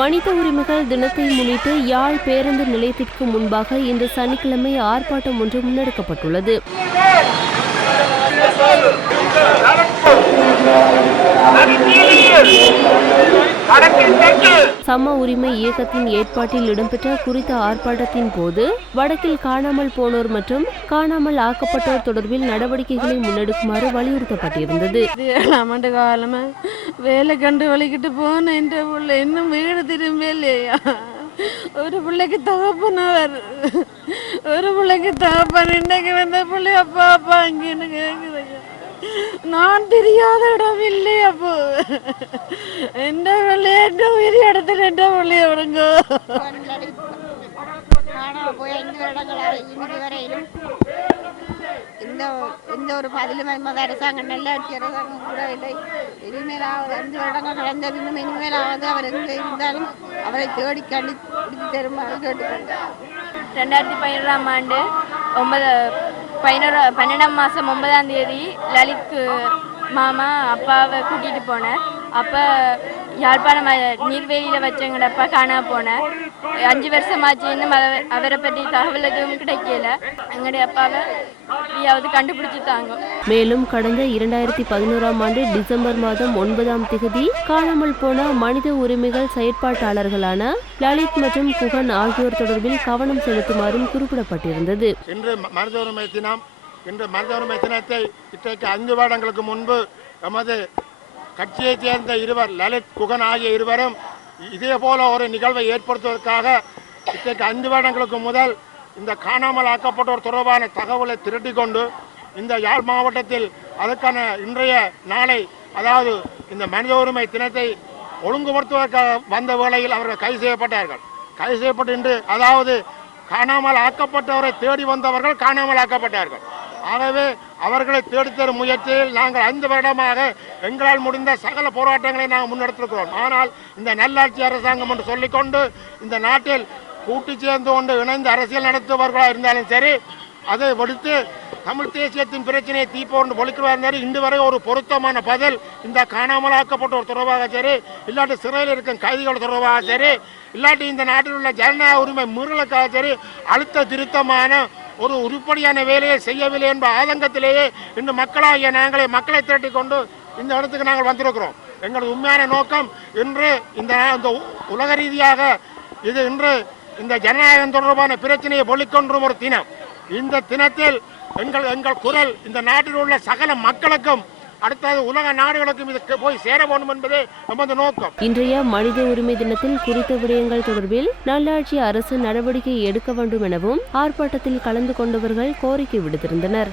மனித உரிமைகள் தினத்தை முன்னிட்டு யாழ் பேருந்து நிலையத்திற்கு முன்பாக இந்த சனிக்கிழமை ஆர்ப்பாட்டம் ஒன்று முன்னெடுக்கப்பட்டுள்ளது. சம உரிமை இயக்கத்தின் ஏற்பாட்டில் இடம்பெற்ற குறித்த ஆர்ப்பாட்டத்தின் போது வடக்கில் காணாமல் போனோர் மற்றும் காணாமல் ஆக்கப்பட்டோர் தொடர்பில் நடவடிக்கைகளை முன்னெடுக்குமாறு வலியுறுத்தப்பட்டிருந்தது. வேலை கண்டு வலிக்கிட்டு போன என்ற பிள்ளை இன்னும் வீடு திரும்பவே இல்லையா? ஒரு பிள்ளைக்கு தகப்பனவர், ஒரு பிள்ளைக்கு தகப்பன், இன்னைக்கு வந்த பிள்ளை அப்பா அப்பா அங்கேன்னு கேக்குதுங்க. நான் தெரியாத இடம் இல்லை. அப்போ எந்த பிள்ளைய எந்த உயிரி இடத்துல எந்த பிள்ளைய விடுங்க. இந்த ஒரு பதிலும் அரசாங்கம் நல்லாட்சி அரசாங்கம் கூட இல்லை. இனிமேலாவது 5 வருடங்கள் கடந்த பின்னும் இனிமேலாவது அவர் எங்கே இருந்தாலும் அவரை தேடி கண்டித்து தருமாறு கேட்டுக்கொண்டார். 2011ஆம் ஆண்டு 12ஆம் மாதம் 9ஆம் தேதி லலித் மாமா அப்பாவை கூட்டிகிட்டு போனார். அப்போ யாழ்ப்பாணம் நீர்வேலியில் வச்சவங்கடப்பா காணா போனார். 5 வருஷமாச்சு, இன்னும் அவரை பற்றி தகவல் எதுவும் கிடைக்கல. எங்களுடைய அப்பாவை எப்படியாவது கண்டுபிடிச்சுட்டாங்க. மேலும் கடந்த 2011ஆம் ஆண்டு டிசம்பர் மாதம் 9ஆம் திகதி காணாமல் போன மனித உரிமைகள் செயற்பாட்டாளர்களான லலித் மற்றும் குகன் ஆகியோர் தொடர்பில் கவனம் செலுத்துமாறும் குறிப்பிடப்பட்டிருந்தது. இன்று மனித உரிமை தினம். இன்று மனித உரிமை தினத்தை இன்றைக்கு 5 வருடங்களுக்கு முன்பு நமது கட்சியைச் சேர்ந்த இருவர், லலித் குகன் ஆகிய இருவரும் இதே போல ஒரு நிகழ்வை ஏற்படுத்துவதற்காக இன்றைக்கு 5 வருடங்களுக்கு முதல் இந்த காணாமல் ஆக்கப்பட்டோர் தொடர்பான தகவலை திரட்டி கொண்டு இந்த யாழ் மாவட்டத்தில் அதற்கான இன்றைய நாளை, அதாவது இந்த மனித உரிமை தினத்தை ஒழுங்குபடுத்துவதற்காக வந்த வேளையில் அவர்கள் கைது செய்யப்பட்டார்கள். கைது செய்யப்பட்டு இன்று, அதாவது காணாமல் ஆக்கப்பட்டவரை தேடி வந்தவர்கள் காணாமல் ஆக்கப்பட்டார்கள். ஆகவே அவர்களை தேடித்தரும் முயற்சியில் நாங்கள் 5 வருடமாக எங்களால் முடிந்த சகல போராட்டங்களை நாங்கள் முன்னெடுத்திருக்கிறோம். ஆனால் இந்த நல்லாட்சி அரசாங்கம் என்று சொல்லிக்கொண்டு இந்த நாட்டில் கூட்டி சேர்ந்து கொண்டு இணைந்து அரசியல் நடத்துபவர்களாக இருந்தாலும் சரி, அதை விடுத்து தமிழ் தேசியத்தின் பிரச்சனையை தீப்போன்று ஒழிக்கிறார். இன்று வரை ஒரு பொருத்தமான பதில் இந்த காணாமலாக்கப்பட்டோர் தொடர்பாக சரி, இல்லாட்டி சிறையில் இருக்கும் கைதிகள் தொடர்பாக சரி, இல்லாட்டி இந்த நாட்டில் உள்ள ஜனநாயக உரிமை மீறலுக்காக சரி, அழுத்த திருத்தமான ஒரு உருப்படியான வேலையை செய்யவில்லை என்ற ஆதங்கத்திலேயே இன்று மக்களாகிய மக்களை திரட்டி கொண்டு இந்த இடத்துக்கு நாங்கள் வந்திருக்கிறோம். எங்களது உண்மையான நோக்கம் இன்று இந்த உலக ரீதியாக இது இன்று இந்த ஜனநாயகம் தொடர்பான பிரச்சனையை ஒழிக்கொன்றும் ஒரு தினம். இந்த தினத்தில் எங்கள் குரல் இந்த நாட்டில் உள்ள சகல மக்களுக்கும், அடுத்தது உலக நாடுகளுக்கும் இது போய் சேர வேண்டும் என்பதே நமது நோக்கம். இன்றைய மனித உரிமை தினத்தில் குறித்த விடயங்கள் தொடர்பில் நல்லாட்சி அரசு நடவடிக்கை எடுக்க வேண்டும் எனவும் ஆர்ப்பாட்டத்தில் கலந்து கொண்டவர்கள் கோரிக்கை விடுத்திருந்தனர்.